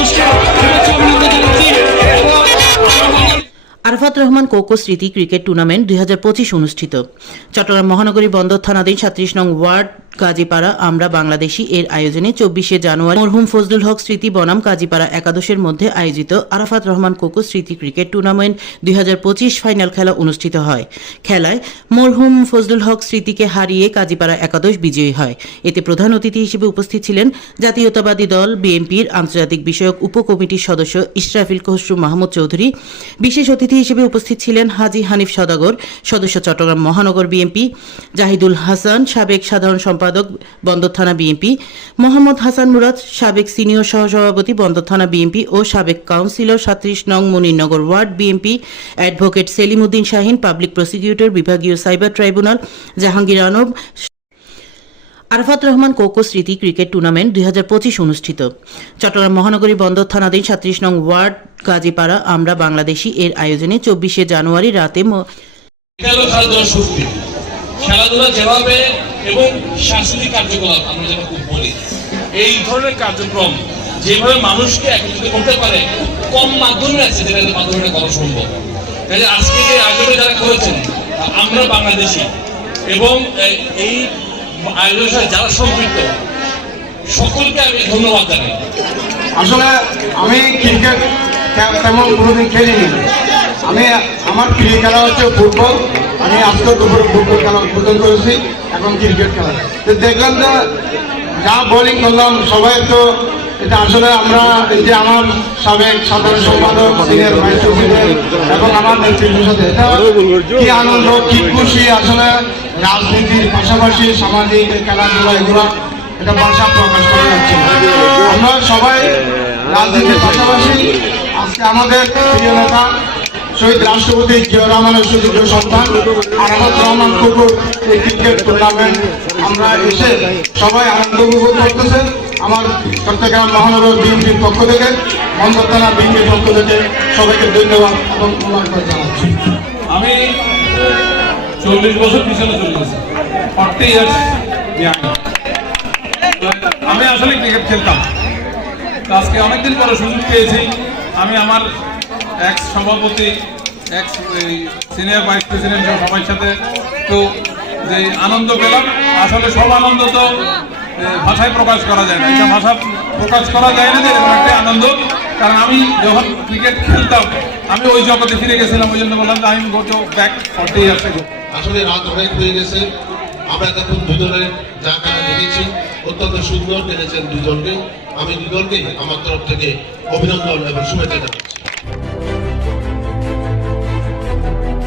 একাদশকে শুভেচ্ছা আরফাত রহমান কোকো স্মৃতি cricket tournament দুই অনুষ্ঠিত। চট্টগ্রাম মহানগরী বন্দর থানাধীন সাত্রিশ নং ওয়ার্ড, কাজীপাড়া, আমরা বাংলাদেশি এর আয়োজনে চব্বিশে জানুয়ারি মরহুম ফজলুল হক স্মৃতি বনাম কাজীপাড়া একাদশের মধ্যে আয়োজিত আরাফাত রহমান কোকো স্মৃতি ক্রিকেট টুর্নামেন্ট দুই ফাইনাল খেলা অনুষ্ঠিত হয়। খেলায় মরহুম ফজলুল হক স্মৃতিকে হারিয়ে কাজীপাড়া একাদশ বিজয়ী হয়। এতে প্রধান অতিথি হিসেবে উপস্থিত ছিলেন জাতীয়তাবাদী দল, বিএনপির আন্তর্জাতিক বিষয়ক উপকমিটির সদস্য ইশরাফিল খসরু মাহমুদ চৌধুরী। বিশেষ অতিথি হিসেবে উপস্থিত ছিলেন হাজি হানিফ সদাগর, সদস্য চট্টগ্রাম মহানগর বিএনপি, জাহিদুল হাসান, সাবেক সাধারণ সম্পাদক, বন্দর থানা বিএনপি, মোহাম্মদ হাসান মুরাদ, সাবেক সিনিয়র সহসভাপতি, বন্দর থানা বিএনপি ও সাবেক কাউন্সিলর সাত্রিশ নং Monirnagar ward BNP, advocate Selim Uddin Shahin, public prosecutor, বিভাগীয় সাইবার ট্রাইব্যুনাল, জাহাঙ্গীর আনব আরফাত রহমান কোকো স্মৃতি ক্রিকেট টুর্নামেন্ট দু হাজার পঁচিশ অনুষ্ঠিত। চট্টগ্রাম মহানগরী বন্দর থানাধীন সাত্রিশ নং ওয়ার্ড, গাজীপাড়া, আমরা বাংলাদেশি এর আয়োজনে চব্বিশে জানুয়ারি রাতে খেলাধুলা যেভাবে এবং সাংস্কৃতিক কার্যকলাপ, আমরা যেটা বলি। এই ধরনের কার্যক্রম যেভাবে মানুষকে একত্রিত করতে পারে, কম মাধ্যমে আছে মাধ্যমে করা সম্ভব। কাজে আজকে যে আয়োজনে যারা করেছেন, আমরা বাংলাদেশি এবং এই আয়োজনের সাথে যারা সম্পৃক্ত, সকলকে আমি ধন্যবাদ জানাই। আসলে আমি ক্রিকেট তেমন কোনোদিন খেলিনি। আমি, আমার প্রিয় খেলা হচ্ছে ফুটবল আমি আজকে দুপুরে ফুটবল খেলা উদ্বোধন করেছি এখন ক্রিকেট খেলা। তো দেখলাম যে যা বোলিং করলাম, সবাই তো এটা আসলে আমরা যে আমার সাবেক সাধারণ সম্পাদক সিনিয়র ভাইস প্রেসিডেন্ট এবং আমার নেতৃত্বের সাথে, এটা কি আনন্দ, কি খুশি? আসলে রাজনীতির পাশাপাশি সামাজিক খেলাধুলা এগুলো এটা ভাষা প্রকাশ করা যাচ্ছে আমরা সবাই রাজনীতির পাশাপাশি আজকে আমাদের প্রিয় নেতা শহীদ রাষ্ট্রপতি জিয়া রহমানের সুযোগ্য সন্তান আরাফাত রহমান কুকুর এই ক্রিকেট টুর্নামেন্ট আমরা এসে সবাই আনন্দ উপভোগ করতেছেন আমার চট্টগ্রাম মহানগর বিএনপির পক্ষ থেকে, বন্দর থানা বিএনপির পক্ষ থেকে সবাইকে ধন্যবাদ এবং মুবারকবাদ জানাচ্ছি। আমি চল্লিশ বছর পিছনে চলে গেছি। আমি আসলে ক্রিকেট খেলতাম। আজকে অনেকদিন পরে সুযোগ পেয়েছি। আমি আমার এক সভাপতি এক্স সিনিয়র ভাইস প্রেসিডেন্ট সবার সাথে। তো যে আনন্দ পেলাম, আসলে সব আনন্দ তো ভাষায় প্রকাশ করা যায় না। এটা ভাষা প্রকাশ করা যায় না যে এরকম একটা আনন্দ। কারণ আমি যখন ক্রিকেট খেলতাম, আমি ওই জগতে ফিরে গেছিলাম, ওই জন্য বললাম যে আমি গো ব্যাক ফর্টি ইয়ার্স আসলে রাত অনেক হয়ে গেছে। আমরা এখন দুজনের যা খেলা দেখেছি, অত্যন্ত সুন্দর খেলেছেন দুজনকে। আমি দুজনকে আমার তরফ থেকে অভিনন্দন এবং শুভেচ্ছা জানাচ্ছি